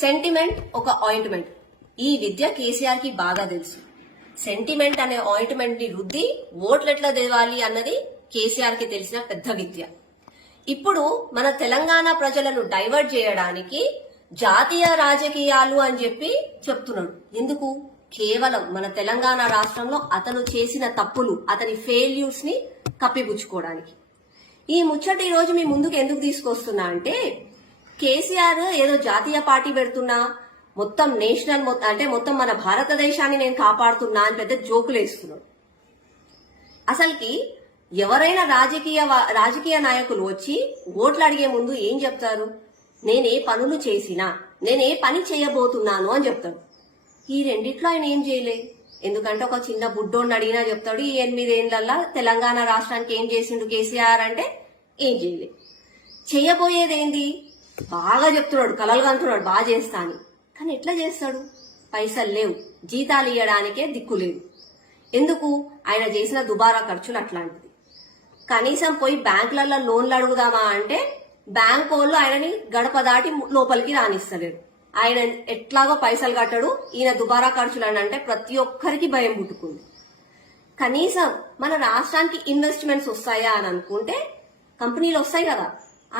Sentiment ఒక ointment. ఈ విద్య కేసీఆర్ కి బాగా తెలుసు. సెంటిమెంట్ అనే ఆయింట్మెంట్ ని రుద్ది ఓట్లెట్లా దేవాలి అన్నది కేసీఆర్ కి తెలిసిన పెద్ద విద్య. ఇప్పుడు మన తెలంగాణ ప్రజలను డైవర్ట్ చేయడానికి జాతీయ రాజకీయాలు అని చెప్పి చెప్తున్నాడు. ఎందుకు? కేవలం మన తెలంగాణ రాష్ట్రంలో అతను చేసిన తప్పులు, అతని ఫెయిల్యూర్స్ ని కప్పిపుచ్చుకోవడానికి. ఈ ముచ్చట ఈ రోజు మీ ముందుకు ఎందుకు తీసుకొస్తున్నా అంటే, కేసీఆర్ ఏదో జాతీయ పార్టీ పెడుతున్నా, మొత్తం నేషనల్ అంటే మొత్తం మన భారతదేశాన్ని నేను కాపాడుతున్నా అని పెద్ద జోకులు వేస్తున్నాడు. అసలుకి ఎవరైనా రాజకీయ నాయకులు వచ్చి ఓట్లు అడిగే ముందు ఏం చెప్తారు? నేనే పనులు చేసినా, నేనే పని చేయబోతున్నాను అని చెప్తాడు. ఈ రెండిట్లో ఆయన ఏం చేయలే. ఎందుకంటే ఒక చిన్న బుడ్డోడిని అడిగినా చెప్తాడు, ఈ 8 ఏళ్లల్లా తెలంగాణ రాష్ట్రానికి ఏం చేసిండు కేసీఆర్ అంటే ఏం చేయలే. చేయబోయేది ఏంది? బాగా చెప్తున్నాడు, కలలు కంటున్నాడు బాగా చేస్తా అని. కానీ ఎట్లా చేస్తాడు? పైసలు లేవు, జీతాలు ఇవ్వడానికే దిక్కు లేదు. ఎందుకు? ఆయన చేసిన దుబారా ఖర్చులు అట్లాంటిది. కనీసం పోయి బ్యాంకులలో లోన్లు అడుగుదామా అంటే బ్యాంక్ వాళ్ళు ఆయనని గడప దాటి లోపలికి రానిస్తలేడు. ఆయన ఎట్లాగో పైసలు కట్టడు, ఈయన దుబారా ఖర్చులు అని అంటే ప్రతి ఒక్కరికి భయం పుట్టుకుంది. కనీసం మన రాష్ట్రానికి ఇన్వెస్ట్మెంట్స్ వస్తాయా అని అనుకుంటే కంపెనీలు వస్తాయి కదా,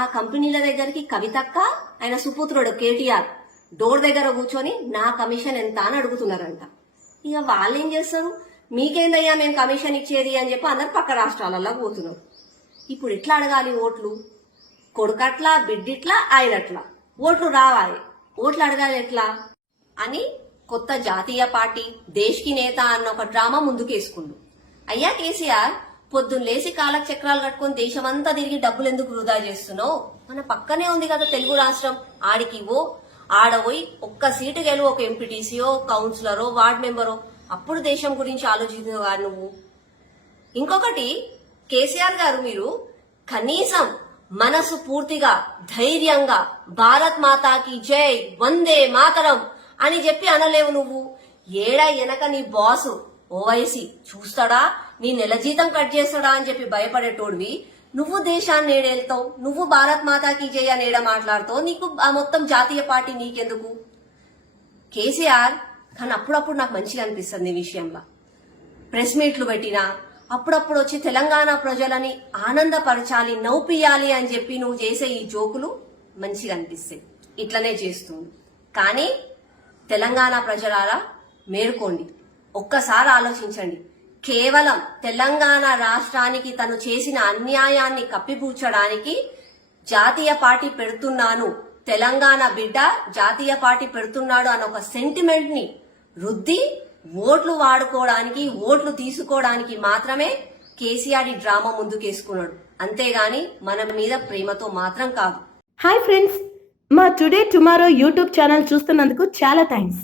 ఆ కంపెనీల దగ్గరికి కవితక్క ఆయన సుపుత్రుడు కేటీఆర్ డోర్ దగ్గర కూర్చొని నా కమిషన్ ఎంత అని అడుగుతున్నారంట. ఇక వాళ్ళు ఏం చేస్తారు? మీకేందయ్యా మేము కమిషన్ ఇచ్చేది అని చెప్పి అందరు పక్క రాష్ట్రాలలో పోతున్నారు. ఇప్పుడు ఎట్లా అడగాలి ఓట్లు? కొడుకట్లా, బిడ్డిట్లా, ఆయనట్లా ఓట్లు రావాలి. ఓట్లు అడగాలి ఎట్లా అని కొత్త జాతీయ పార్టీ దేశ్కి నేత అన్న ఒక డ్రామా ముందుకేసుకుండు. అయ్యా కేసీఆర్, పొద్దున్న లేసి కాళ్ళకు చక్రాలు కట్టుకుని దేశమంతా తిరిగి డబ్బులు ఎందుకు వృధా చేస్తున్నావు? మన పక్కనే ఉంది కదా తెలుగు రాష్ట్రం, ఆడికి ఇవ్వో. ఆడపోయి ఒక్క సీటు గెలువు, ఒక ఎంపీటీసీయో, కౌన్సిలరో, వార్డ్ మెంబరో, అప్పుడు దేశం గురించి ఆలోచించగా నువ్వు. ఇంకొకటి, కేసీఆర్ గారు మీరు కనీసం మనసు పూర్తిగా ధైర్యంగా భారత్ మాతాకి జై, వందే మాతరం అని చెప్పి అనలేవు నువ్వు. ఏడా వెనక నీ బాసు ఓవైసీ చూస్తాడా, నీ నెల జీతం కట్ చేస్తాడా అని చెప్పి భయపడేటోడివి నువ్వు దేశాన్ని ఏడేళ్తావు, నువ్వు భారత్ మాతాకి జై అని ఏడ మాట్లాడుతావు. నీకు ఆ మొత్తం జాతీయ పార్టీ నీకెందుకు? కేసీఆర్ కానీ అప్పుడప్పుడు నాకు మంచిగా అనిపిస్తుంది ఈ విషయంలో. ప్రెస్ మీట్లు పెట్టినా అప్పుడప్పుడు వచ్చి తెలంగాణ ప్రజలని ఆనందపరచాలి, నవ్వుపియాలి అని చెప్పి నువ్వు చేసే ఈ జోకులు మంచిగా అనిపిస్తాయి. ఇట్లనే చేస్తుంది. కానీ తెలంగాణ ప్రజలారా మేల్కోండి, ఒక్కసారి ఆలోచించండి. కేవలం తెలంగాణ రాష్ట్రానికి తను చేసిన అన్యాయాన్ని కప్పిపూడ్చడానికి జాతీయ పార్టీ పెడుతున్నాను, తెలంగాణ బిడ్డ జాతీయ పార్టీ పెడుతున్నాడు అన్న ఒక సెంటిమెంట్ ని రుద్ది ఓట్లు వాడుకోవడానికి, ఓట్లు తీసుకోవడానికి మాత్రమే కేసీఆర్ ఈ డ్రామా ముందుకేసుకున్నాడు. అంతేగాని మన మీద ప్రేమతో మాత్రం కాదు. హాయ్ ఫ్రెండ్స్, మా టుడే టుమారో యూట్యూబ్ ఛానల్ చూస్తున్నందుకు చాలా థ్యాంక్స్.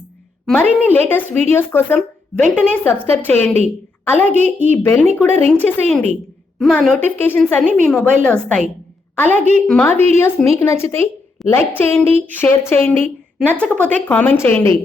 మరిన్ని లేటెస్ట్ వీడియోస్ కోసం వెంటనే సబ్స్క్రైబ్ చేయండి. అలాగే ఈ బెల్ ని కూడా రింగ్ చేసేయండి. మా నోటిఫికేషన్స్ అన్ని మీ మొబైల్లో వస్తాయి. అలాగే మా వీడియోస్ మీకు నచ్చితే లైక్ చేయండి, షేర్ చేయండి, నచ్చకపోతే కామెంట్ చేయండి.